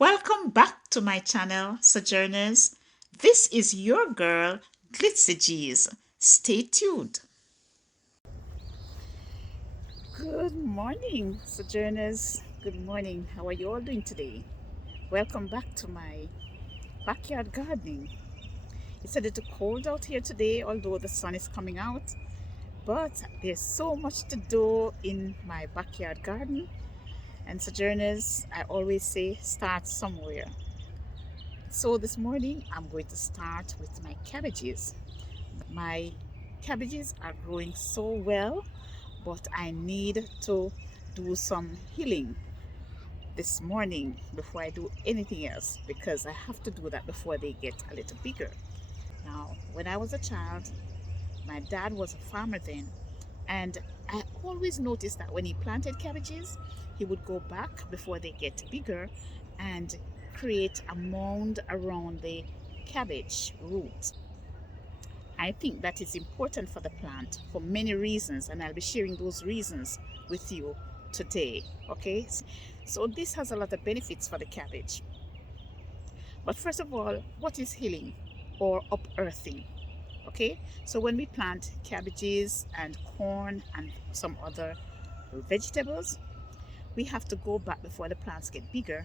Welcome back to my channel, Sojourners. This is your girl, Glitzy. Stay tuned. Good morning, Sojourners. Good morning. How are you all doing today? Welcome back to my backyard gardening. It's a little cold out here today, although the sun is coming out. But there's so much to do in my backyard garden. And Sojourners, I always say, start somewhere. So this morning, I'm going to start with my cabbages. My cabbages are growing so well, but I need to do some healing this morning before I do anything else, because I have to do that before they get a little bigger. Now, when I was a child, my dad was a farmer then, and I always noticed that when he planted cabbages, he would go back before they get bigger and create a mound around the cabbage root. I think that is important for the plant for many reasons, and I'll be sharing those reasons with you today. Okay, so this has a lot of benefits for the cabbage. But first of all, what is healing or upearthing? Okay, so when we plant cabbages and corn and some other vegetables, we have to go back before the plants get bigger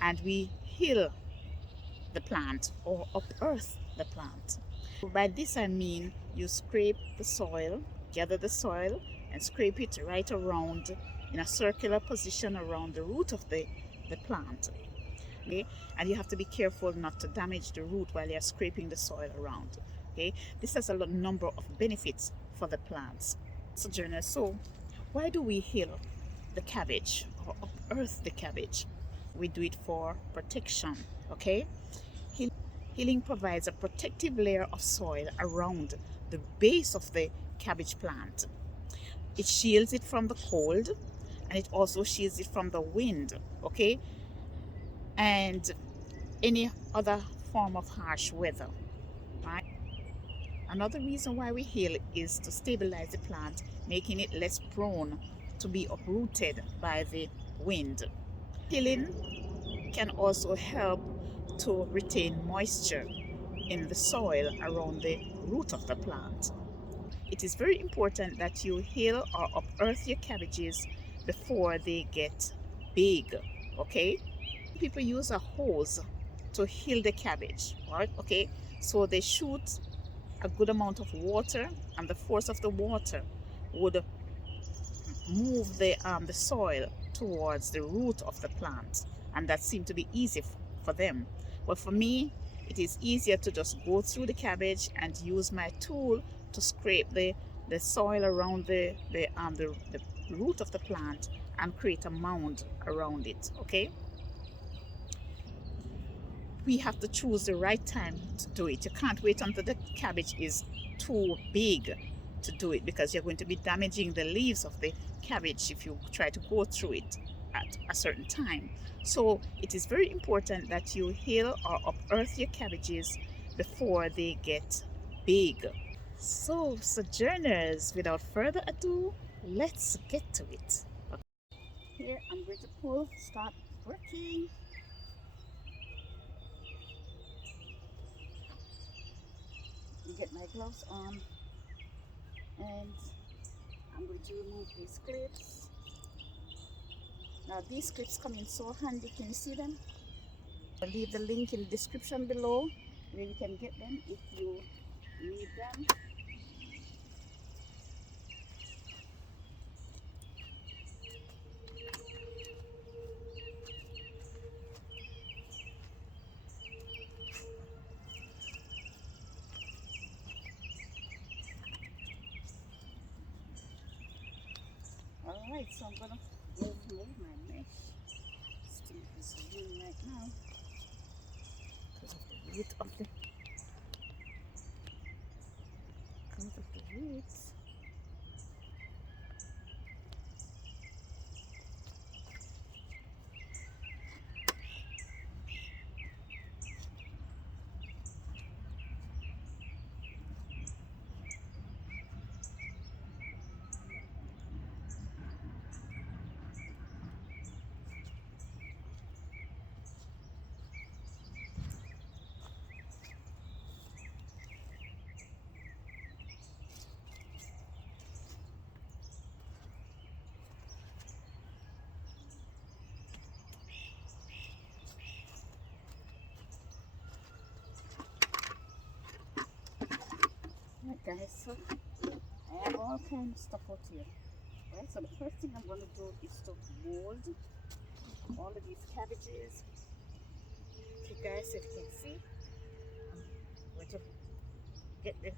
and we heal the plant or upearth the plant. By this I mean you scrape the soil, gather the soil and scrape it right around in a circular position around the root of the plant. Okay, and you have to be careful not to damage the root while you're scraping the soil around. Okay, this has a number of benefits for the plants. Sojourners, so why do we heal the cabbage or unearth the cabbage? We do it for protection. Okay, healing provides a protective layer of soil around the base of the cabbage plant. It shields it from the cold and it also shields it from the wind. Okay, and any other form of harsh weather. Right? Another reason why we heal is to stabilize the plant, making it less prone to be uprooted by the wind. Healing can also help to retain moisture in the soil around the root of the plant. It is very important that you heal or unearth your cabbages before they get big. Okay? People use a hose to heal the cabbage, right? Okay, so they shoot a good amount of water, and the force of the water would move the soil towards the root of the plant, and that seemed to be easy for them. But for me, it is easier to just go through the cabbage and use my tool to scrape the soil around the root of the plant and create a mound around it. Okay, we have to choose the right time to do it. You can't wait until the cabbage is too big to do it, because you're going to be damaging the leaves of the cabbage if you try to go through it at a certain time. So it is very important that you heal or unearth your cabbages before they get big. So, sojourners, without further ado, let's get to it. Here I'm going to start working. Get my gloves on, and I'm going to remove these clips. Now these clips come in so handy. Can you see them? I'll leave the link in the description below where you can get them if you need them. Alright, so I'm gonna move my mesh. Still is in right now because of the weight of the roots. Guys, so I have all kind of stuff out here. Right, so the first thing I'm going to do is to mold all of these cabbages. Okay guys, if you can see, I'm going to get the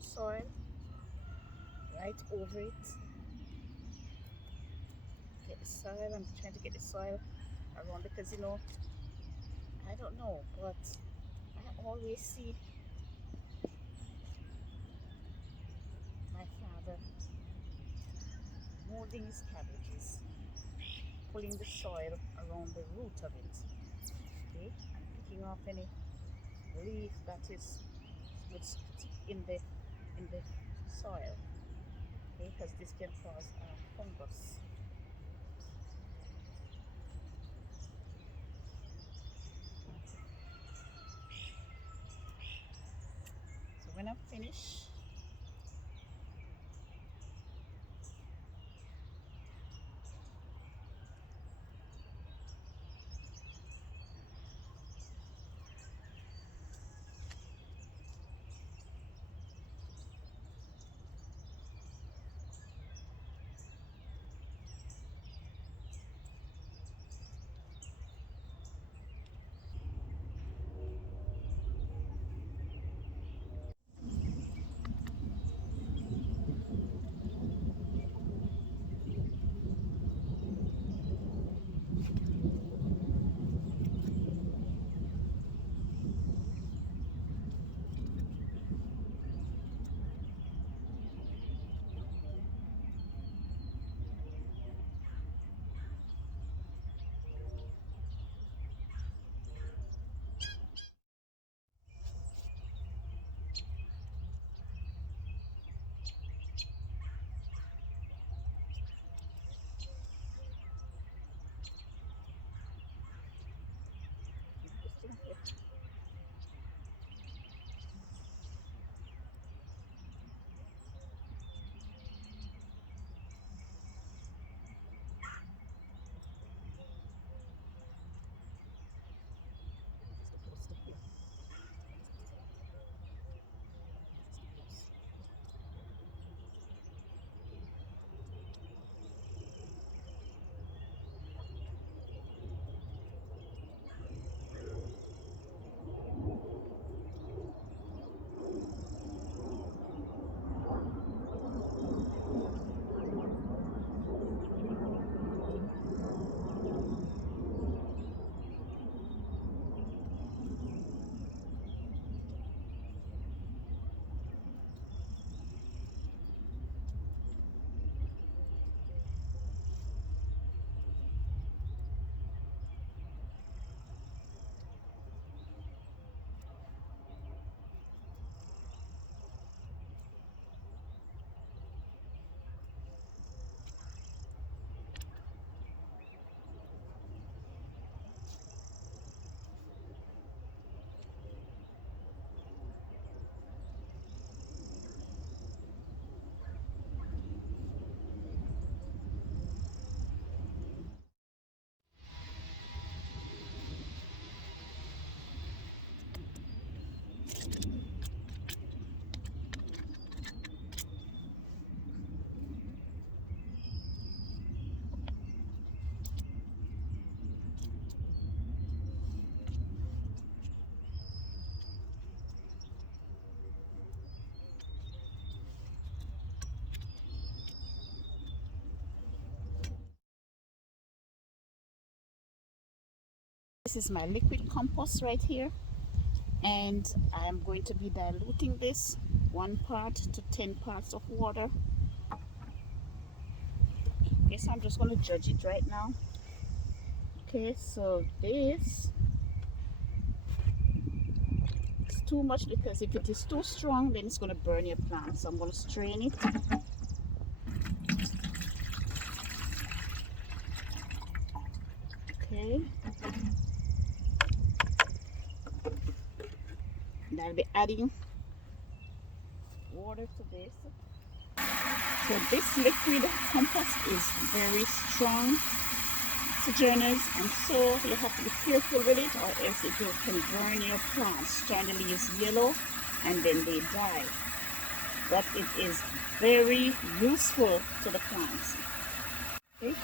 soil right over it. Get the soil, I'm trying to get the soil around, because you know, I don't know, but I always see my father molding his cabbages, pulling the soil around the root of it, okay, and picking off any leaf that is would stick in the soil, okay, because this can cause fungus. So when I'm finished, this is my liquid compost right here, and I'm going to be diluting this 1 part to 10 parts of water. Okay, so I'm just going to judge it right now. Okay, so this is too much, because if it is too strong, then it's going to burn your plant. So I'm going to strain it. Okay. And I'll be adding water to this. So this liquid compost is very strong, sojourners, and so you have to be careful with it, or else it can burn your plants, turn the leaves yellow, and then they die. but it is very useful to the plants. Okay.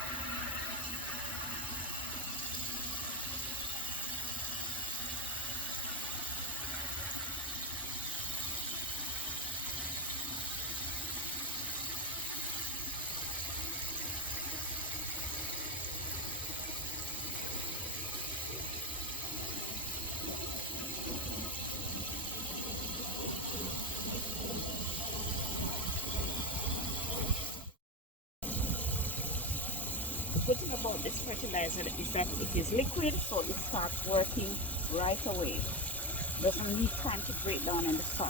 The good thing about this fertilizer is that it is liquid, so it starts working right away. Doesn't need time to break down in the soil.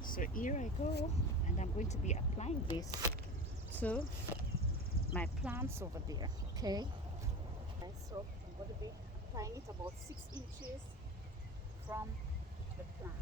So here I go, and I'm going to be applying this to my plants over there. Okay. So I'm going to be applying it about 6 inches from the plant.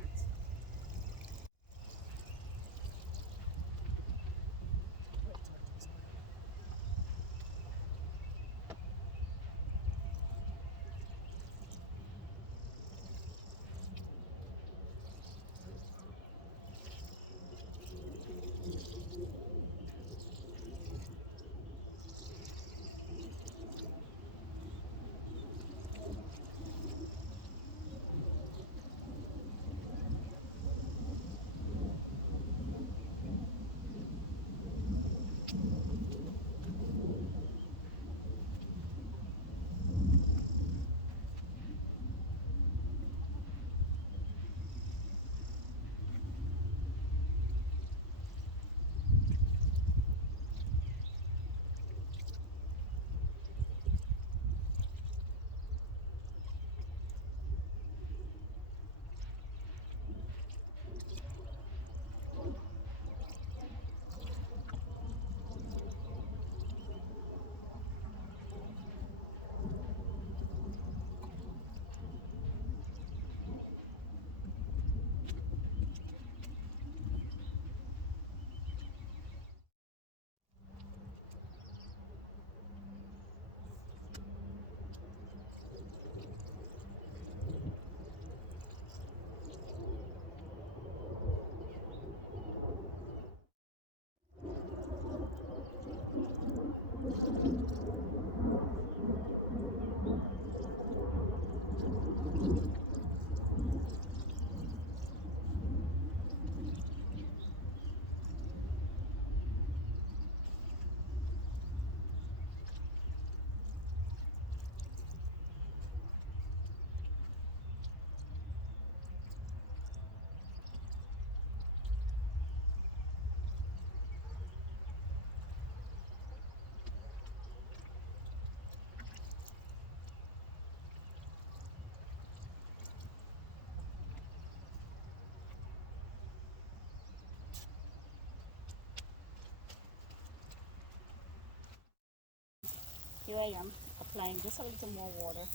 Here I am applying just a little more water,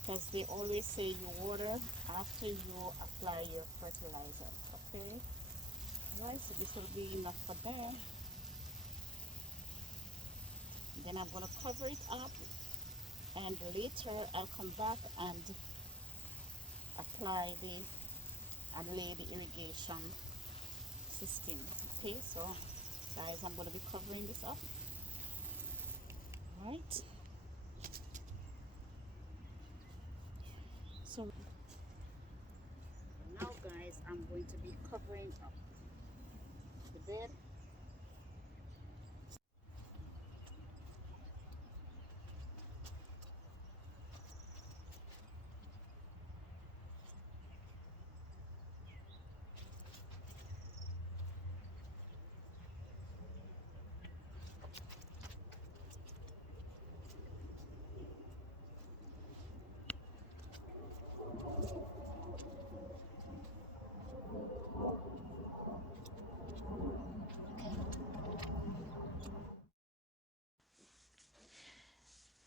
because they always say you water after you apply your fertilizer. Okay, right, so this will be enough for that. Then I'm going to cover it up, and later I'll come back and apply the and lay the irrigation system. Okay, so guys, I'm going to be covering this up. Right, so now guys, I'm going to be covering up the bed.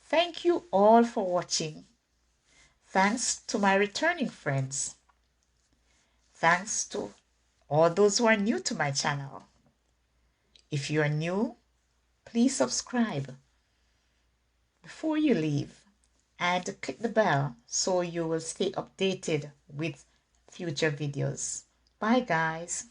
Thank you all for watching. Thanks to my returning friends. Thanks to all those who are new to my channel. If you are new, please subscribe. Before you leave, and click the bell so you will stay updated with future videos. Bye guys.